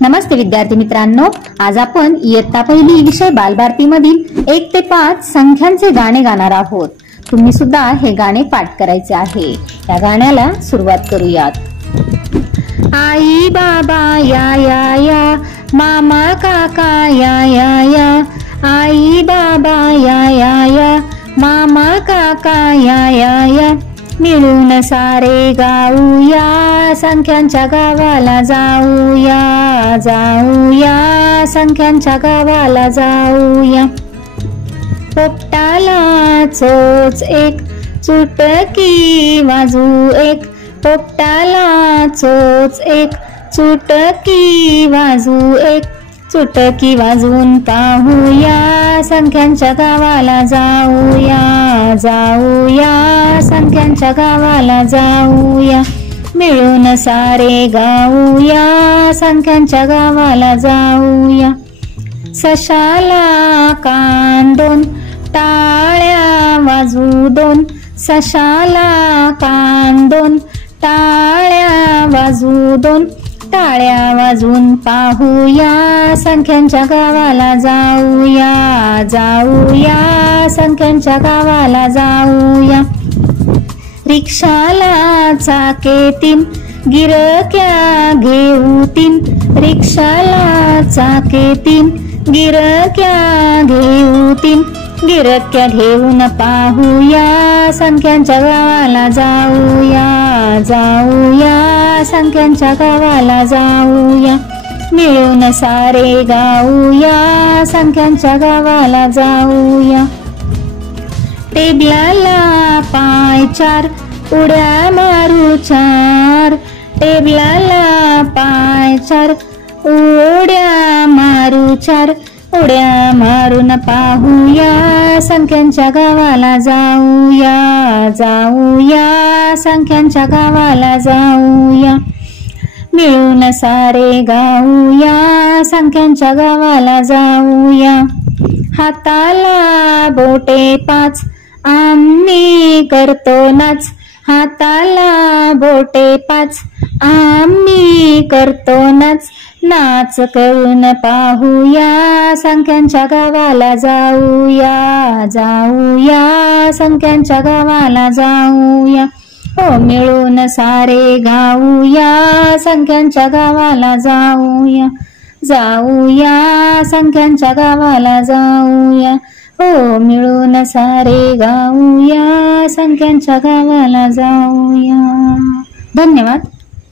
नमस्ते विद्यार्थी मित्रांनो, आज आपण इयत्ता पहिली विषय बालभारती मधील 1 ते 5 संख्यांचे गाणे गाणार आहोत। तुम्ही सुद्धा हे गाणे पाठ करायचे आहे। या गाण्याला सुरुवात करूयात। आई बाबा या या या, मामा काका या या या, आई बाबा या या या, मामा काका या या या, मिळून सारे गाऊया, संख्यांच्या गावाला जाऊया, जाऊया, संख्यांच्या गावाला जाऊया। पोपटाला चोच एक, चुटकी वाजू एक, पोपटाला चोच एक, चुटकी वाजू एक, चुटकी वाजवून पाहूया, संख्यांच्या गावाला जाऊया, जाऊया, संख्यांच्या गावाला जाऊया, मिळून सारे गाऊया, संख्यांच्या गावाला जाऊया। सशाला कान दोन, टाळ्या वाजू दोन, सशाला कान दोन, टाळ्या वाजू दोन, टाळ्या वाजून पाहूया, संख्यांच्या गावाला जाऊया, जाऊया, संख्यांच्या गावाला जाऊया। रिक्षाला चाके तीन, गिरक्या घेऊ तीन, रिक्षाला चाके तीन, गिरक्या घेऊ तीन, गिरक्या घेऊन पाहूया, संख्यांच्या गावाला जाऊया, जाऊया, संख्यांच्या गावाला जाऊया, मिळून सारे गाऊया, संख्यांच्या गावाला जाऊया। टेबलाला पाय चार, उड्या मारू चार, टेबलाला पाय चार, उड्या मारू चार, उड्या मारून पाहूया, संख्यांच्या गावाला जाऊया, जाऊया, संख्यांच्या गावाला जाऊया, मिळून सारे गाऊया, संख्यांच्या गावाला जाऊया। हाताला बोटे पाच, आम्ही करतो नाच, हाताला बोटे पाच, आम्ही करतो नाच, नाच करून पाहूया, संख्यांच्या गावाला जाऊया, जाऊया, संख्यांच्या गावाला जाऊया, हो मिळून सारे गाऊया, संख्यांच्या गावाला जाऊया, जाऊया, संख्यांच्या गावाला जाऊया, हो मिळून सारे गाऊया, संख्यांच्या गावाला जाऊया। धन्यवाद।